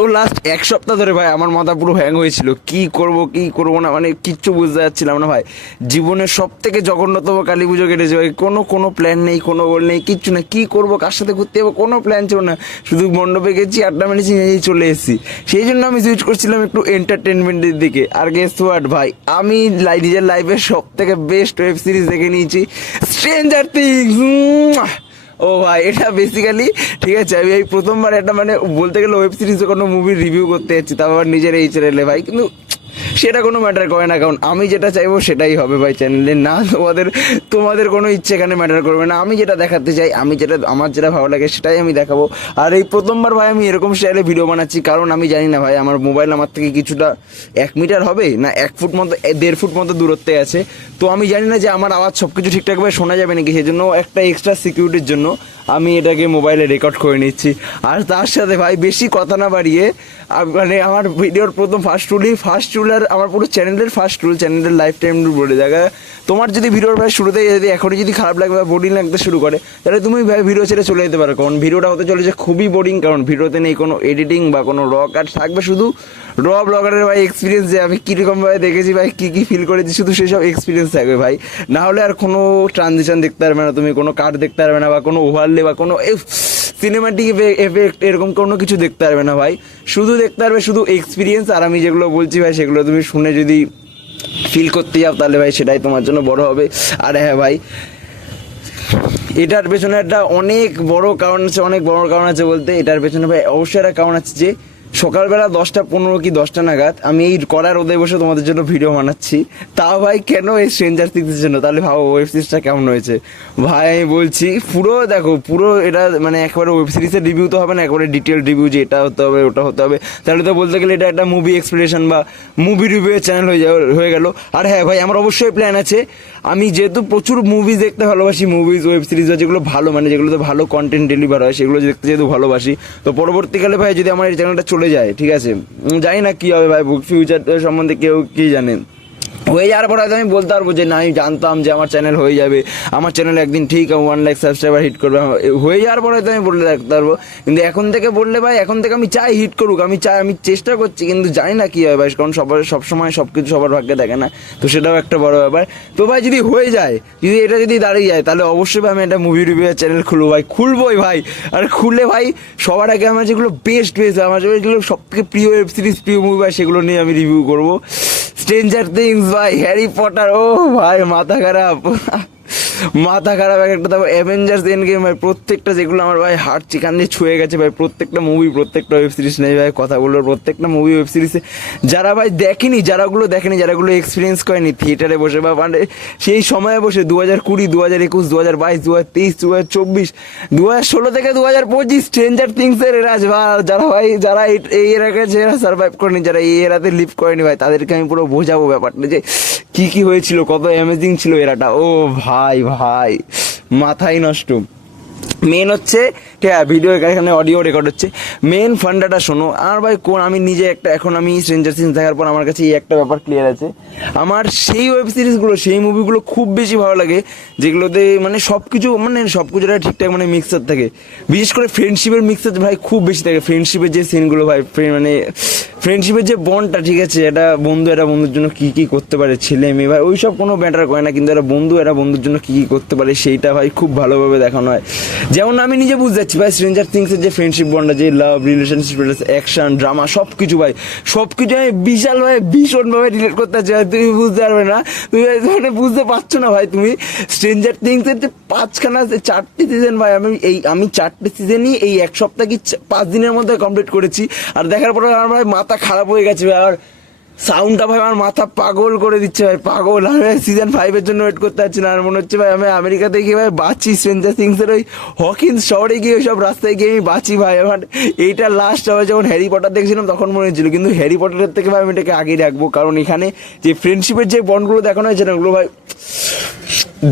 তো লাস্ট এক সপ্তাহ ধরে ভাই আমার মাথা পুরো হ্যাং হয়েছিল। কি করব কি করব না মানে কিচ্ছু বুঝতে যাচ্ছিলাম না ভাই। জীবনের সব থেকে জঘন্যতম কালী পুজো কেটেছে ভাই। কোনো কোনো প্ল্যান নেই, কোনো গোল নেই, কিচ্ছু না কি করব, কার সাথে ঘুরতে যাব, কোনো প্ল্যান ছিল না। শুধু মণ্ডপে গেছি, আড্ডা মেরেছি এই চলে এসেছি। সেই জন্য আমি সুইচ করছিলাম একটু এন্টারটেনমেন্টের দিকে। আর গেস হোয়াট ভাই? আমি নিজের লাইফের সব থেকে বেস্ট ওয়েব সিরিজ দেখে নিয়েছি। স্ট্রেঞ্জার থিংস ও ভাই, এটা বেসিক্যালি ঠিক আছে, আমি এই প্রথমবার এটা মানে বলতে গেলে ওয়েব সিরিজে কোনো মুভি রিভিউ করতে যাচ্ছি তারপর নিজের এই চ্যানেলে ভাই, কিন্তু সেটা কোনো ম্যাটার করে না, কারণ আমি যেটা চাইব সেটাই হবে ভাই চ্যানেলে না, তোমাদের তোমাদের কোনো ইচ্ছে এখানে ম্যাটার করবে না। আমি যেটা দেখাতে চাই, আমি যেটা, আমার যেটা ভালো লাগে সেটাই আমি দেখাবো। আর এই প্রথমবার ভাই আমি এরকম স্টাইলে ভিডিও বানাচ্ছি, কারণ আমি জানি না ভাই, আমার মোবাইল আমার থেকে কিছুটা এক মিটার হবে না এক ফুট মতো দেড় ফুট মতো দূরত্বে আছে। তো আমি জানি না যে আমার আওয়াজ সব কিছু ঠিকঠাকভাবে শোনা যাবে নাকি সেই জন্য একটা এক্সট্রা সিকিউরিটির জন্য আমি এটাকে মোবাইলে রেকর্ড করে নিচ্ছি। আর তার সাথে ভাই বেশি কথা না বাড়িয়ে মানে আমার ভিডিওর প্রথম ফার্স্ট রুলই ফার্স্ট রুল আর আমার পুরো চ্যানেলের ফার্স্ট রুল চ্যানেলের লাইফ টাইম রুল বলে দেখা তোমার যদি ভিডিওর ভাই শুরুতে যদি এখনই যদি খারাপ লাগে বা বোরিং লাগতে শুরু করে, তাহলে তুমি ভাই ভিডিও ছেড়ে চলে যেতে পারো। কারণ ভিডিওটা হতে চলেছে খুবই বোরিং কারণ ভিডিওতে নেই কোনো এডিটিং বা কোনো র কাট থাকবে শুধু র ব্লগারের ভাই এক্সপিরিয়েন্স যে আমি কীরকমভাবে দেখেছি ভাই, কী কী ফিল করেছি, শুধু সেসব এক্সপিরিয়েন্স থাকবে ভাই। না হলে আর কোনো ট্রানজিশন দেখতে পারবে না তুমি, কোনো কাট দেখতে পারবে না বা কোনো ওভারলে বা কোনো সিনেমাটিক এফেক্ট এরকম কোনো কিছু দেখতে পারবে না ভাই। শুধু দেখতে পারবে, শুধু এক্সপিরিয়েন্স আর আমি যেগুলো বলছি ভাই, সেগুলো তুমি শুনে যদি ফিল করতে যাও তাহলে ভাই সেটাই তোমার জন্য বড় হবে। আর হ্যাঁ ভাই, এটার পেছনে একটা অনেক বড় কারণ আছে, অনেক বড় কারণ আছে বলতে, এটার পেছনে ভাই অবশ্যই একটা কারণ আছে যে সকালবেলা দশটা পনেরো কি দশটা নাগাদ আমি এই কড়ার রোদে বসে তোমাদের জন্য ভিডিও বানাচ্ছি। তাও ভাই কেন এই স্ট্রেঞ্জার থিংসের জন্য? তাহলে ভাবো ওয়েব সিরিজটা কেমন হয়েছে? ভাই, আমি বলছি, পুরো দেখো, পুরো এটা মানে একবারে ওয়েব সিরিজের রিভিউ তো হবে না, একবারে ডিটেল রিভিউ যে এটা হতে হবে, ওটা হতে হবে। তাহলে তো বলতে গেলে এটা একটা মুভি এক্সপ্লেনেশন বা মুভি রিভিউয়ের চ্যানেল হয়ে যাবে, হয়ে গেল। আর হ্যাঁ ভাই, আমার অবশ্যই প্ল্যান আছে। আমি যেহেতু প্রচুর মুভি দেখতে ভালোবাসি মুভিজ ওয়েব সিরিজ যেগুলো ভালো মানে যেগুলোতে ভালো কন্টেন্ট ডেলিভার হয়, সেগুলো দেখতে যেহেতু ভালোবাসি, তো পরবর্তীকালে ভাই যদি আমার এই চ্যানেলটা চলে যায় ঠিক আছে? জানি না কি হবে ভাই ফিউচার সম্বন্ধে কেউ কি জানে? হয়ে যাওয়ার পর হয়তো আমি বলতে পারব যে, না, আমি জানতাম যে আমার চ্যানেল হয়ে যাবে। আমার চ্যানেল একদিন ঠিক ওয়ান লাখ সাবস্ক্রাইবার হিট করবে। হয়ে যাওয়ার পর হয়তো আমি বলে রাখতে পারব। কিন্তু এখন থেকে বললে ভাই, এখন থেকে আমি চাই হিট করুক। আমি চাই, আমি চেষ্টা করছি, কিন্তু জানি না কী হয় ভাই, কারণ সবার, সবসময় সব কিছু সবার ভাগ্যে থাকে না। তো সেটাও একটা বড় ব্যাপার। তো ভাই, যদি হয়ে যায়, যদি এটা যদি দাঁড়িয়ে যায়, তাহলে অবশ্যই আমি একটা মুভি রিভিউ চ্যানেল খুলবো ভাই। খুলবোই ভাই। আর খুললে ভাই, সবার আগে আমার যেগুলো বেস্ট বেস্ট আমার যেগুলো সব থেকে প্রিয় ওয়েব সিরিজ প্রিয় মুভি ভাই, সেগুলো নিয়ে আমি রিভিউ করব। স্ট্রেঞ্জার থিংস ভাই হ্যারি পটার ও ভাই মাথা খারাপ। মাথা খারাপ এক একটা তারপর অ্যাভেঞ্জার্স এন গেম ভাই প্রত্যেকটা যেগুলো আমার ভাই হার্ট চিকান দিয়ে ছুঁয়ে গেছে ভাই প্রত্যেকটা মুভি প্রত্যেকটা ওয়েব সিরিজ নেই ভাই কথাগুলো প্রত্যেকটা মুভি ওয়েব সিরিজে যারা ভাই দেখেনি যারাগুলো দেখেনি যারাগুলো এক্সপিরিয়েন্স করেনি থিয়েটারে বসে বা মানে সেই সময়ে বসে দু হাজার কুড়ি দু হাজার একুশ দু হাজার বাইশ দু হাজার তেইশ দু হাজার চব্বিশ দু হাজার ষোলো থেকে দু হাজার পঁচিশ স্ট্রেঞ্জার থিংসের এরা ভাই, যারা ভাই যারা এই এরাকে যারা সার্ভাইভ করেনি যারা এই এরাতে লিভ করেনি ভাই তাদেরকে আমি পুরো বোঝাবো ব্যাপারটা যে কি কি হয়েছিল? কত অ্যামেজিং ছিল এরাটা? ও ভাই ভাই। মাথাই নষ্ট। মেন হচ্ছে আছে ভিডিও এখানে অডিও রেকর্ড হচ্ছে। মেন ফান্ডাটা শোনো, আর ভাই কোন, আমি নিজে একটা, এখন আমি স্ট্রেঞ্জার সিনস দেখার পর আমার কাছে এই একটা ব্যাপার ক্লিয়ার আছে। আমার সেই ওয়েব সিরিজগুলো সেই মুভিগুলো খুব বেশি ভালো লাগে, যেগুলোতে মানে সব কিছু মানে সব কিছুটা ঠিকঠাক মানে মিক্সার থাকে। বিশেষ করে ফ্রেন্ডশিপের মিক্সার ভাই খুব বেশি থাকে। ফ্রেন্ডশিপের যে সিনগুলো ভাই মানে ফ্রেন্ডশিপের যে বন্ডটা ঠিক আছে, এটা বন্ধু, এটা বন্ধুর জন্য কি কি করতে পারে, ছেলে মেয়ে ভাই, ওইসব কোনো ম্যাটার করে না, কিন্তু এটা বন্ধু, এটা বন্ধুর জন্য কি কি করতে পারে, সেইটা ভাই খুব ভালোভাবে দেখানো হয়। যেমন আমি নিজে বুঝতে পারছি ভাই স্ট্রেঞ্জার থিংসের যে ফ্রেন্ডশিপ বন্ডটা যে লাভ রিলেশনশিপ অ্যাকশন ড্রামা সব কিছু ভাই সব কিছু আমি বিশালভাবে ভীষণভাবে রিলেট করতে ভাই, তুমি বুঝতে পারবে না? তুমি মানে বুঝতে পারছ না ভাই তুমি? স্ট্রেঞ্জার থিংসের যে পাঁচখানা চারটে সিজন ভাই, আমি এই, আমি চারটে সিজনই এই এক সপ্তাহ কি পাঁচ দিনের মধ্যে কমপ্লিট করেছি। আর দেখার পরে আমার ভাই খারাপ হয়ে গেছে আর সাউন্ডটা ভাই আমার মাথা পাগল করে দিচ্ছে ভাই, পাগল। আমি সিজন ফাইভের জন্য ওয়েট করতে পারছি না, আর মনে হচ্ছে ভাই আমি আমেরিকাতে গিয়ে ভাই বাঁচি স্ট্রেঞ্জার থিংসের ওই হকিন্স শহরে গিয়ে ওই সব রাস্তায় গিয়ে আমি বাঁচি ভাই। আমার এইটা লাস্ট হবে যখন হ্যারি পটার দেখছিলাম তখন মনে হচ্ছিল কিন্তু হ্যারি পটারের থেকে ভাই আমি এটাকে আগে রাখব, কারণ এখানে যে ফ্রেন্ডশিপের যে বন্ডগুলো দেখানো হয়েছে না, ওগুলো ভাই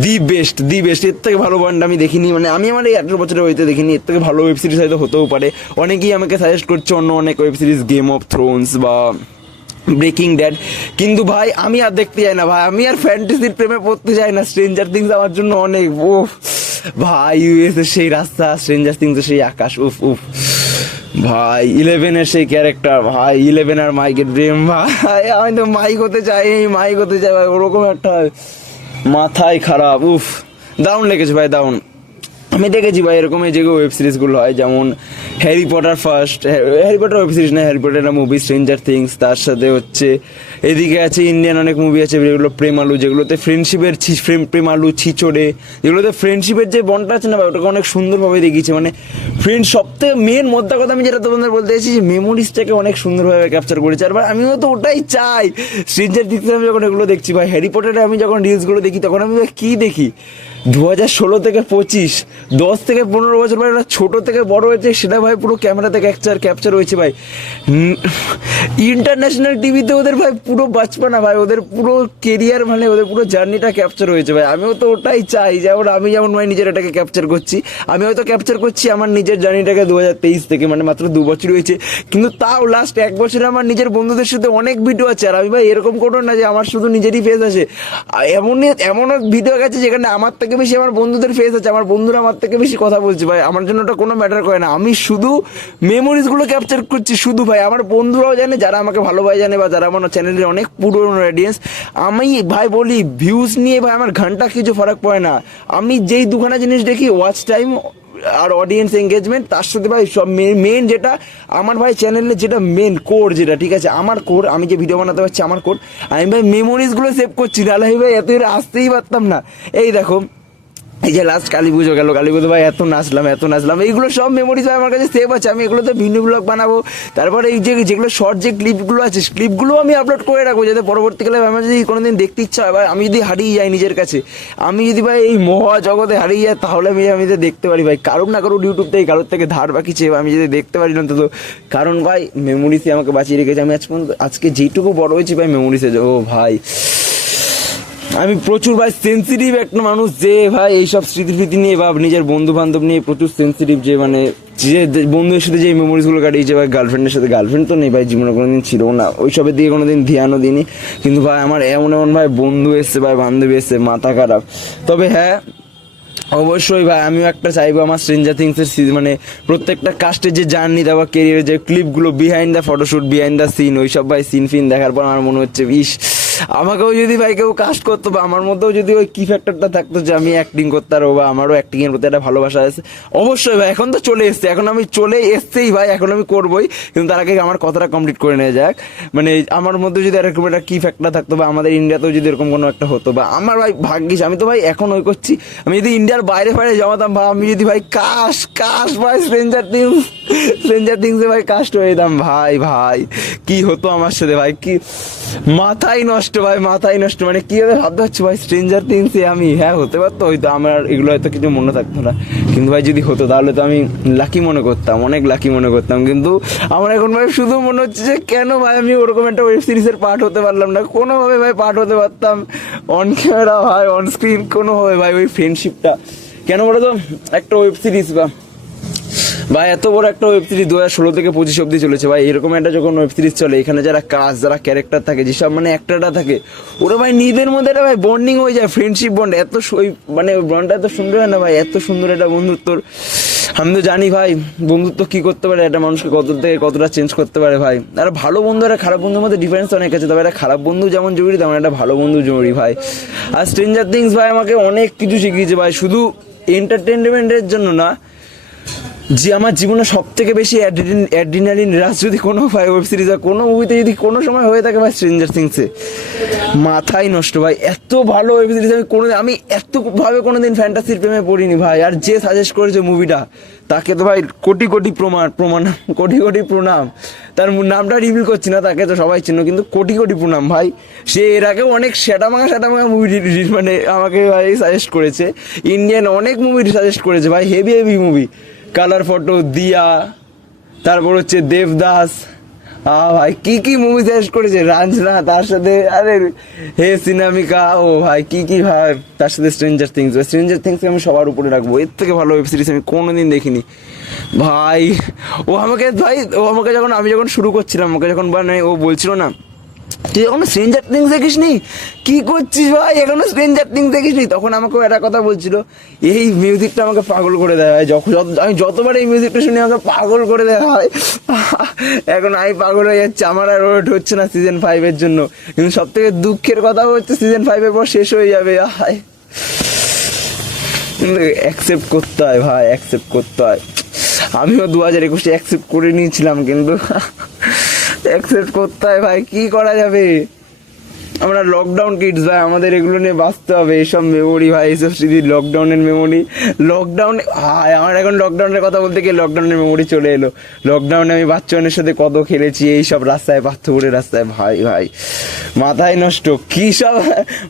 দি বেস্ট দি বেস্ট এর থেকে ভালো বন্ড আমি দেখিনি মানে আমি আমার এই আঠেরো বছরের হইতে দেখিনি, এর থেকে ভালো ওয়েব সিরিজ হয়তো হতেও পারে। অনেকেই আমাকে সাজেস্ট করছে অন্য অনেক web series Game of Thrones বা ব্রেকিং ড্যাড কিন্তু ভাই, আমি আর দেখতে যাই না, ভাই। আমি আর ফ্যান্টাসির প্রেমে পড়তে যাই না। স্ট্রেঞ্জার থিংস আমার জন্য অনেক ও ভাই ইউএস সেই রাস্তা স্ট্রেঞ্জার থিংস সেই আকাশ, উফ উফ। ভাই ইলেভেনের সেই ক্যারেক্টার ভাই। ইলেভেন আর মাইকের প্রেম ভাই। আমি তো মাইক হতে চাই, এই মাইক হতে চাই, ভাই। ওরকম একটা মাথায় খারাপ, উফ। দারুণ লেগেছে, ভাই দারুণ আমি দেখেছি ভাই, এরকম এই যে ওয়েব সিরিজগুলো হয়, যেমন Harry Potter first Harry Potter web series না Harry Potter movie Stranger Things তার সাথে হচ্ছে এদিকে আছে ইন্ডিয়ান অনেক মুভি আছে, যেগুলো প্রেমালু, যেগুলোতে ফ্রেন্ডশিপের প্রেম, প্রেমালু, ছিচড়ে, যেগুলোতে ফ্রেন্ডশিপের যে বনটা আছে না ভাই, ওটাকে অনেক সুন্দরভাবে দেখিয়েছে। মানে ফ্রেন্ড সবথেকে মেন মোদ্দা কথা আমি যেটা তোমাদের বলতে চাইছি, যে মেমোরিজটাকে অনেক সুন্দরভাবে ক্যাপচার করেছে। আর আমিও তো ওটাই চাই। স্ট্রেঞ্জার থিংসে আমি যখন এগুলো দেখছি, ভাই হ্যারি পটারে আমি যখন রিলসগুলো দেখি, তখন আমি কী দেখি? দু হাজার ষোলো থেকে পঁচিশ, দশ থেকে পনেরো বছর ভাই ওরা ছোটো থেকে বড় হয়েছে সেটা ভাই পুরো ক্যামেরাতে ক্যাপচার ক্যাপচার হয়েছে ভাই। ইন্টারন্যাশনাল টিভিতে ওদের ভাই পুরো বাঁচপানা ভাই, ওদের পুরো কেরিয়ার মানে ওদের পুরো জার্নিটা ক্যাপচার হয়েছে ভাই। আমিও তো ওটাই চাই, যেমন আমি যেমন ভাই নিজের এটাকে ক্যাপচার করছি, আমি হয়তো ক্যাপচার করছি আমার নিজের জার্নিটাকে দু হাজার তেইশ থেকে মানে মাত্র দু বছর হয়েছে। কিন্তু তাও লাস্ট এক বছরে আমার নিজের বন্ধুদের সাথে অনেক ভিডিও আছে, আর আমি ভাই এরকম করো না যে আমার শুধু নিজেরই ফেস আছে এমনই, এমনও ভিডিও গেছে যেখানে আমার থেকে বেশি আমার বন্ধুদের ফেস আছে, আমার বন্ধুরা আমার থেকে বেশি কথা বলছে। ভাই, আমার জন্য ওটা কোনো ম্যাটার করে না। আমি শুধু মেমোরিজগুলো ক্যাপচার করছি শুধু, ভাই। আমার বন্ধুরাও জানে, যারা আমাকে ভালোবাসে জানে বা যারা আমার চ্যানেলের অনেক পুরনো অডিয়েন্স আমি, ভাই, বলি ভিউজ নিয়ে, ভাই, আমার ঘণ্টা কিছু ফারাক পড়ে না। আমি যেই দুখানা জিনিস দেখি ওয়াচ টাইম আর অডিয়েন্স এঙ্গেজমেন্ট তার সাথে, ভাই, সব মেন যেটা, আমার, ভাই চ্যানেলে যেটা মেন কোর যেটা, ঠিক আছে? আমার কোর আমি যে ভিডিও বানাতে পারছি, আমার কোর আমি, ভাই মেমোরিজগুলো সেভ করছি। নাহলে ভাই এত আসতেই পারতাম না। এই দেখো এই যে লাস্ট কালী পুজো গেল, কালী পুজো ভাই এত নাচলাম এত নাচলাম। এইগুলো সব মেমোরিজ ভাই আমার কাছে সেভ আছে। আমি এগুলোতে ভিডিও ব্লগ বানাবো। তারপরে এই যে, যেগুলো শর্ট যে ক্লিপগুলো আছে ক্লিপগুলো আমি আপলোড করে রাখব, যাতে পরবর্তীকালে আমার যদি কোনোদিন দেখতে ইচ্ছা হয়, ভাই আমি যদি হারিয়ে যাই নিজের কাছে, আমি যদি ভাই এই মহা জগতে হারিয়ে যাই, তাহলে আমি আমি দেখতে পারি ভাই। কারোর না কারোর ইউটিউব থেকে কারোর থেকে ধার বাকি চেয়ে আমি যদি দেখতে পারি না তো কারণ ভাই মেমোরিসে আমাকে বাঁচিয়ে রেখেছে। আমি আজ পর্যন্ত আজকে যেইটুকু বড় হয়েছি ভাই মেমোরিসে ও ভাই। আমি প্রচুর ভাই সেন্সিটিভ একটা মানুষ যে ভাই এইসব স্মৃতি নিয়ে বা নিজের বন্ধু বান্ধব নিয়ে প্রচুর সেন্সিটিভ যে মানে যে বন্ধুদের সাথে যে মেমোরিজগুলো কাটিয়েছে ভাই গার্লফ্রেন্ডের সাথে গার্লফ্রেন্ড তো নেই ভাই, জীবনে কোনোদিন ছিল না। ওইসবের দিকে কোনোদিন ধ্যানও দিইনি। কিন্তু ভাই আমার এমন এমন ভাই বন্ধু এসছে ভাই, বান্ধবী এসছে, মাথা খারাপ। তবে হ্যাঁ অবশ্যই ভাই আমিও একটা চাইব আমার স্ট্রেঞ্জার থিংসের মানে প্রত্যেকটা কাস্টের যে জার্নি দেওয়া কেরিয়ারের যে ক্লিপগুলো behind the photoshoot behind the scene ওইসব ভাই সিন ফিন দেখার পর আমার মনে হচ্ছে, ইস আমাকেও যদি ভাই কেউ কাস্ট করতো বা আমার মধ্যেও যদি ওই কি ফ্যাক্টরটা থাকতো যে আমি অ্যাক্টিং করতে পারব বা আমারও অ্যাক্টিং এর প্রতি একটা ভালোবাসা আছে, অবশ্যই ভাই, এখন তো চলে এসছে। এখন আমি চলে এসছেই ভাই, এখন আমি করবোই। কিন্তু তার আগে আমার কথাটা কমপ্লিট করে নেওয়া যাক। মানে আমার মধ্যে যদি এরকম একটা কি ফ্যাক্টর থাকতো বা আমাদের ইন্ডিয়াতেও যদি এরকম কোনো একটা হতো বা আমার ভাই ভাগ্যিস, আমি তো ভাই এখন ওই করছি। আমি যদি ইন্ডিয়ার বাইরে বাইরে জমাতাম ভাই আমি যদি ভাই কাশ কাশ ভাই স্ট্রেঞ্জার থিংস স্ট্রেঞ্জার থিংসে ভাই কাস্ট হয়ে যেতাম। ভাই ভাই, কি হতো আমার সাথে ভাই? কি মাথায় নষ্ট ভাই মাথাই নষ্ট। মানে কি হবে ভাবতে হচ্ছে ভাই স্ট্রেঞ্জার থিংসে আমি। হ্যাঁ হতে পারতো, হয়তো আমার এগুলো হয়তো কিছু মনে থাকতো না। কিন্তু ভাই, যদি হতো, তাহলে তো আমি লাকি মনে করতাম, অনেক লাকি মনে করতাম। কিন্তু আমার এখন ভাই, শুধু মনে হচ্ছে যে, কেন ভাই, আমি ওরকম একটা ওয়েব সিরিজের পার্ট হতে পারলাম না? কোনোভাবে ভাই পার্ট হতে পারতাম। অন ক্যামেরা ভাই অন স্ক্রিন কোনোভাবে ভাই, ওই ফ্রেন্ডশিপটা কেন বলো তো? একটা ওয়েব সিরিজ বা ভাই, এত বড় একটা ওয়েব সিরিজ দু হাজার ষোলো থেকে পঁচিশ অব্দি চলেছে ভাই। এরকম একটা যখন ওয়েব সিরিজ চলে, এখানে যারা কাজ যারা ক্যারেক্টার থাকে, যেসব মানে অ্যাক্টারটা থাকে, ওরা ভাই নিজেদের মধ্যে একটা ভাই বন্ডিং হয়ে যায় ফ্রেন্ডশিপ বন্ড এত সু- ওই মানে বন্ডটা এত সুন্দর হয় না ভাই? এত সুন্দর একটা বন্ধুত্বর। আমি তো জানি ভাই, বন্ধুত্ব কী করতে পারে, একটা মানুষকে কত থেকে কতটা চেঞ্জ করতে পারে ভাই? আর ভালো বন্ধু আর খারাপ বন্ধুর মধ্যে ডিফারেন্স অনেক আছে। তবে একটা খারাপ বন্ধু যেমন জরুরি, তেমন একটা ভালো বন্ধু জরুরি ভাই। আর স্ট্রেঞ্জার থিংস ভাই আমাকে অনেক কিছু শিখিয়েছে ভাই। শুধু এন্টারটেনমেন্টের জন্য না যে আমার জীবনে সব থেকে বেশি অ্যাড্রিনালিন রাস যদি কোনো ওয়েব সিরিজ আর কোনো মুভিতে যদি কোনো সময় হয়ে থাকে ভাই স্ট্রেঞ্জার থিংসে মাথাই নষ্ট ভাই, এত ভালো ওয়েব সিরিজ আমি কোনো, আমি এতভাবে কোনো দিন ফ্যান্টাসির প্রেমে পড়িনি ভাই। আর যে সাজেস্ট করেছে মুভিটা তাকে তো ভাই কোটি কোটি প্রমাণ প্রমাণ, কোটি কোটি প্রণাম। তার নামটা রিভিল করছি না, তাকে তো সবাই চিনো, কিন্তু কোটি কোটি প্রণাম ভাই। সে এর আগে অনেক সেটামাঙা সেটামাঙা মুভি মানে আমাকে ভাই সাজেস্ট করেছে। ইন্ডিয়ান অনেক মুভি সাজেস্ট করেছে ভাই heavy heavy movie colour photo দিয়া, তারপর হচ্ছে দেবদাস। আ ভাই, কি কি মুভি সাজেস্ট করেছে? রাঞ্জনা, তার সাথে, আরে, হে সিনামিকা, ও ভাই, কি কি ভাই, তার সাথে স্ট্রেঞ্জার থিংস স্ট্রেঞ্জার থিংস আমি সবার উপরে রাখব। এর থেকে ভালো ওয়েব সিরিজ আমি কোনোদিন দেখিনি। ভাই, ও আমাকে, ভাই, ও আমাকে যখন, আমি যখন শুরু করছিলাম, আমাকে যখন মানে ও বলছিল না তুই এখনও স্ট্রেঞ্জার থিংস দেখিস নি কি করছিস ভাই? এখনও স্ট্রেঞ্জার থিংস দেখিস নি তখন আমাকেও একটা কথা বলছিল, এই মিউজিকটা আমাকে পাগল করে দেয় ভাই। যখন আমি যতবার এই মিউজিকটা শুনি, আমাকে পাগল করে দেয় ভাই। এখন আমি পাগল হয়ে যাচ্ছে। আমার আর ওয়েট হচ্ছে না সিজন ফাইভের জন্য। কিন্তু সব থেকে দুঃখের কথা হচ্ছে সিজন ফাইভের পর শেষ হয়ে যাবে। হায় অ্যাকসেপ্ট করতে হয় ভাই অ্যাকসেপ্ট করতে হয়। আমিও দু হাজার একুশে অ্যাকসেপ্ট করে নিয়েছিলাম, কিন্তু অ্যাকসেপ্ট করতে হয় ভাই, কি করা যাবে? আমরা লকডাউন কিডস ভাই, আমাদের এগুলো নিয়ে বাঁচতে হবে এইসব মেমোরি ভাই এইসব স্মৃতি লকডাউনের মেমোরি লকডাউন হায়, আমার এখন লকডাউনের কথা বলতে গিয়ে লকডাউনের মেমোরি চলে এলো। লকডাউনে আমি বাচ্চাদের সাথে কত খেলেছি, এই সব রাস্তায় পার্থপুরের রাস্তায়, ভাই ভাই। মাথায় নষ্ট, কি সব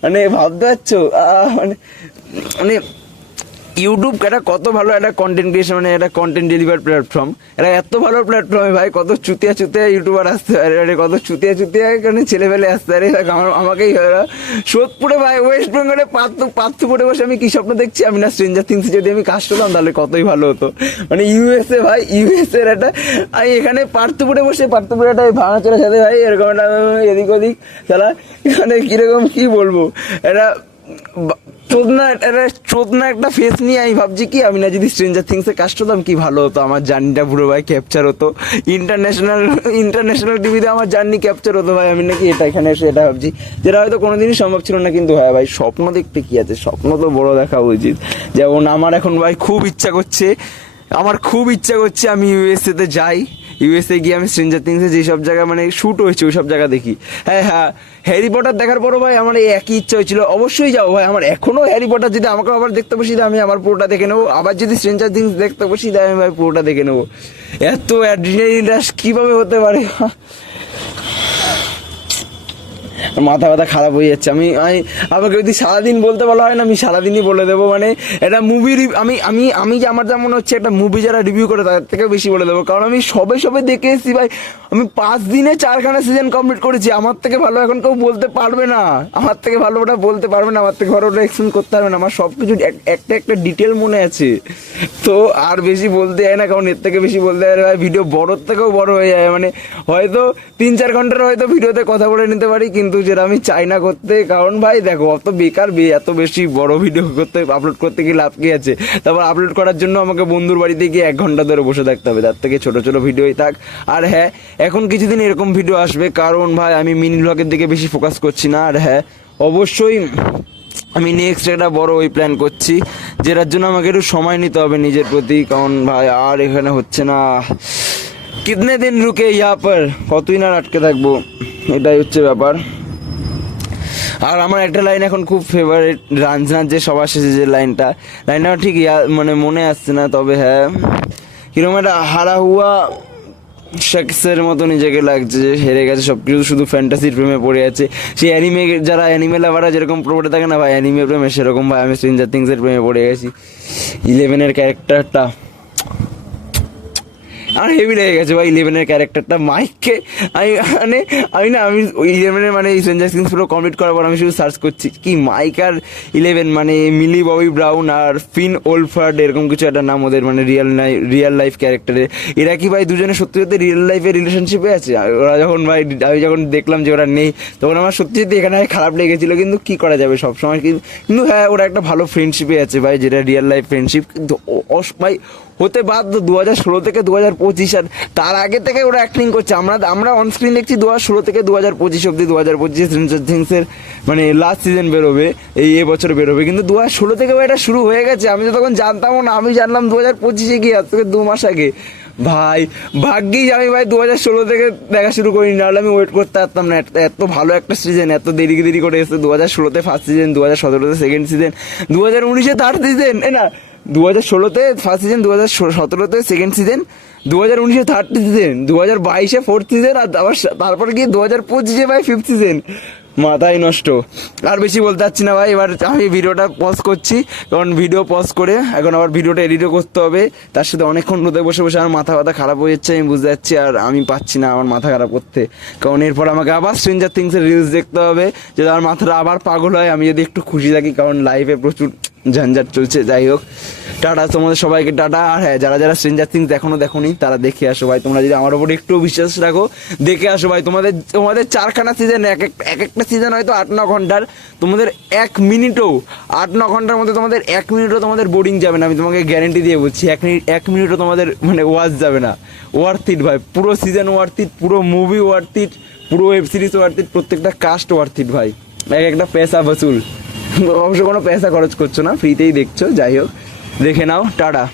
মানে ভাবতে পারছ? মানে মানে ইউটিউব একটা কত ভালো একটা কন্টেন্ট ক্রিয়েশন মানে একটা কন্টেন্ট ডেলিভার প্ল্যাটফর্ম এটা এত ভালো প্ল্যাটফর্মে ভাই, কত চুতিয়া চুতিয়া ইউটিউবার আসতে পারে কত চুতিয়া চুতিয়া এখানে ছেলে ফেলে আসতে পারে। আমার, আমাকেই সোদপুরে ভাই ওয়েস্ট বেঙ্গলে পার্থ পার্থপুরে বসে আমি কি স্বপ্ন দেখছি? আমি না স্ট্রেঞ্জার থিংস যদি আমি কাজ করতাম তাহলে কতই ভালো হতো। মানে ইউএসএ ভাই ইউএসএ একটা, আমি এখানে পার্থপুরে বসে পার্থপুরে একটা ভাঙা চলে সাথে ভাই, এরকম একটা এদিক ওদিক খেলা। এখানে কীরকম কী বলব? এটা চোদনা একটা চোদনা একটা ফেস নিয়ে আমি ভাবছি কি, আমি না যদি স্ট্রেঞ্জার থিংসে কাজ করতাম কি ভালো হতো? আমার জার্নিটা পুরো ভাই ক্যাপচার হতো। ইন্টারন্যাশনাল ইন্টারন্যাশনাল টিভিতে আমার জার্নি ক্যাপচার হতো ভাই। আমি নাকি এটা এখানে এসে এটা ভাবছি। যেটা হয়তো কোনোদিনই সম্ভব ছিল না, কিন্তু হ্যাঁ ভাই, স্বপ্ন দেখতে কি আছে? স্বপ্ন তো বড় দেখা উচিত। যেমন আমার এখন ভাই খুব ইচ্ছা করছে, আমার খুব ইচ্ছা করছে আমি ইউএসএ তে যাই। ইউএসএ গিয়ে আমি স্ট্রেঞ্জার থিংসে যেসব জায়গায় মানে শ্যুট হয়েছে ওই সব জায়গা দেখি। হ্যাঁ হ্যাঁ হ্যারি পটার দেখার পরও ভাই আমার এই একই ইচ্ছা হয়েছিল। অবশ্যই যাব ভাই, আমার এখনও হ্যারি পটার যদি আমাকে আবার দেখতে বসি আমি আমার পুরোটা দেখে নেব। আবার যদি স্ট্রেঞ্জার থিংস দেখতে বসি আমি ভাই পুরোটা দেখে নেব। এত অ্যাড্রিনালিন রাশ কীভাবে হতে পারে? মাথা ব্যথা খারাপ হয়ে যাচ্ছে। আমি আমি, আমাকে যদি সারাদিন বলতে বলা হয় না, আমি সারাদিনই বলে দেবো। মানে এটা মুভি আমি আমি আমি যে আমার যা মনে হচ্ছে একটা মুভি যারা রিভিউ করে তাদের থেকে বেশি বলে দেবো। কারণ আমি সবে সবে দেখে এসেছি ভাই, আমি পাঁচ দিনে চারখানা সিজন কমপ্লিট করেছি। আমার থেকে ভালো এখন কেউ বলতে পারবে না। আমার থেকে ভালো ওটা বলতে পারবে না। আমার থেকে ভালো ওটা এক্সপ্লেন করতে পারবে না। আমার সব কিছু এক- একটা একটা ডিটেল মনে আছে। তো আর বেশি বলতে যায় না, কারণ এর থেকে বেশি বলতে যায় ভাই ভিডিও বড়োর থেকেও বড় হয়ে যায়। মানে হয়তো তিন, চার ঘণ্টার হয়তো ভিডিওতে কথা বলে নিতে পারি, কিন্তু যেটা আমি চাই না করতে, কারণ ভাই দেখো, অত বেকার এত বেশি বড় ভিডিও করতে আপলোড করতে গিয়ে লাভ কি আছে? তারপর আপলোড করার জন্য আমাকে বন্ধুর বাড়িতে গিয়ে এক ঘণ্টা ধরে বসে থাকতে হবে, তার থেকে ছোটো ছোটো ভিডিওই থাক। আর হ্যাঁ এখন কিছুদিন এরকম ভিডিও আসবে, কারণ ভাই আমি মিনি ব্লগের দিকে বেশি ফোকাস করছি না। আর হ্যাঁ অবশ্যই আমি নেক্সট একটা বড় ওই প্ল্যান করছি, যেটার জন্য আমাকে একটু সময় নিতে হবে নিজের প্রতি, কারণ ভাই আর এখানে হচ্ছে না। কিতনে দিন রুকে ইয়া পর কতই না আটকে থাকব এটাই হচ্ছে ব্যাপার আর আমার একটা লাইন এখন খুব ফেভারিট রানজান যে সবার শেষে যে লাইনটা লাইনটা ঠিক ইয়া- মানে মনে আসছে না, তবে হ্যাঁ। কীরকম একটা হারা হুয়া শেক্সের মতো নিজেকে লাগছে যে হেরে গেছে সব কিছু শুধু ফ্যান্টাসির প্রেমে পড়ে আছে। সেই অ্যানিমে যারা অ্যানিমে লাভাররা যেরকম পড়ে থাকে না ভাই অ্যানিমে প্রেমে সেরকম ভাই, আমি স্ট্রেঞ্জার থিংসের প্রেমে পড়ে গেছি। ইলেভেনের ক্যারেক্টারটা আর হেভি লেগে গেছে ভাই ইলেভেনের ক্যারেক্টারটা মাইককে, আমি মানে আমি না, আমি ইলেভেনের মানে সেঞ্জার সিংস পুরো কমপ্লিট করার পর আমি শুধু সার্চ করছি কি মাইক আর ইলেভেন মানে মিলি ববি ব্রাউন আর ফিন ওলফার্ড এরকম কিছু একটা নাম ওদের মানে রিয়েল রিয়েল লাইফ ক্যারেক্টারে এরা। কি ভাই দুজনে সত্যি সত্যি রিয়েল লাইফের রিলেশনশিপে আছে? ওরা যখন ভাই, আমি যখন দেখলাম যে ওরা নেই, তখন আমার সত্যি সত্যি এখানে খারাপ লেগেছিলো, কিন্তু কি করা যাবে সব সময় কিন্তু কিন্তু হ্যাঁ ওরা একটা ভালো ফ্রেন্ডশিপে আছে ভাই, যেটা রিয়েল লাইফ ফ্রেন্ডশিপ কিন্তু ভাই হতে বাধ্য দু হাজার ষোলো থেকে দু হাজার পঁচিশ আর তার আগে থেকে ওরা অ্যাক্টিং করছে। আমরা আমরা অন স্ক্রিন দেখছি দু হাজার ষোলো থেকে দু হাজার পঁচিশ অব্দি দু হাজার পঁচিশে থিংসের মানে লাস্ট সিজন বেরোবে, এই এবছর বেরোবে। কিন্তু দু হাজার ষোলো থেকে এটা শুরু হয়ে গেছে। আমি তো তখন জানতামও না, আমি জানলাম দু হাজার পঁচিশে গিয়ে আজ থেকে দু মাস আগে। ভাই, ভাগ্যিস আমি ভাই দু হাজার ষোলো থেকে দেখা শুরু করিনি নাহলে আমি ওয়েট করতে পারতাম না। এত- ভালো একটা সিজন এত দেরি দেরি করে এসেছে। দু হাজার ষোলোতে ফার্স্ট সিজন দু হাজার সতেরোতে সেকেন্ড সিজন দু হাজার উনিশে থার্ড সিজন না দু হাজার ষোলোতে ফার্স্ট সিজন দু হাজার সতেরোতে সেকেন্ড সিজন দু হাজার উনিশে থার্ড সিজন দু হাজার বাইশে ফোর্থ সিজন আর আবার তারপর গিয়ে দু হাজার পঁচিশে ভাই ফিফথ সিজন মাথায় নষ্ট। আর বেশি বলতে পারছি না ভাই, এবার আমি ভিডিওটা পজ করছি, কারণ ভিডিও পজ করে এখন আবার ভিডিওটা এডিটও করতে হবে। তার সাথে অনেকক্ষণ রোদে বসে বসে আমার মাথা ব্যথা খারাপ হয়ে যাচ্ছে, আমি বুঝতে যাচ্ছি আর আমি পাচ্ছি না আমার মাথা খারাপ করতে। কারণ এরপর আমাকে আবার স্ট্রেঞ্জার থিংসের রিলস দেখতে হবে যদি আমার মাথাটা আবার পাগল হয়, আমি যদি একটু খুশি থাকি, কারণ লাইফে প্রচুর ঝঞ্ঝাট চলছে, যাই হোক। টাটা তোমাদের সবাইকে, টাটা। আর হ্যাঁ যারা যারা স্ট্রেঞ্জার থিংস এখনও দেখোনি, তারা দেখে আসো ভাই। তোমরা যদি আমার উপর একটু বিশ্বাস রাখো, দেখে আসো ভাই। তোমাদের তোমাদের চারখানা সিজন এক এক এক একটা সিজন হয়তো আট ন ঘণ্টার। তোমাদের এক মিনিটও, আট ন ঘণ্টার মধ্যে তোমাদের এক মিনিটও তোমাদের বোরিং যাবে না। আমি তোমাকে গ্যারেন্টি দিয়ে বলছি, এক মিনিট এক মিনিটও তোমাদের মানে ওয়াচ যাবে না। ওয়ার্থ ইট ভাই। পুরো সিজন ওয়ার্থ ইট পুরো মুভি ওয়ার্থ ইট পুরো ওয়েব সিরিজ ওয়ার্থ ইট প্রত্যেকটা কাস্ট ওয়ার্থ ইট ভাই। এক একটা পেশা বসুল। অবশ্য কোনো পয়সা খরচ করছ না ফ্রিতেই দেখছ যাই হোক দেখে নাও টাটা।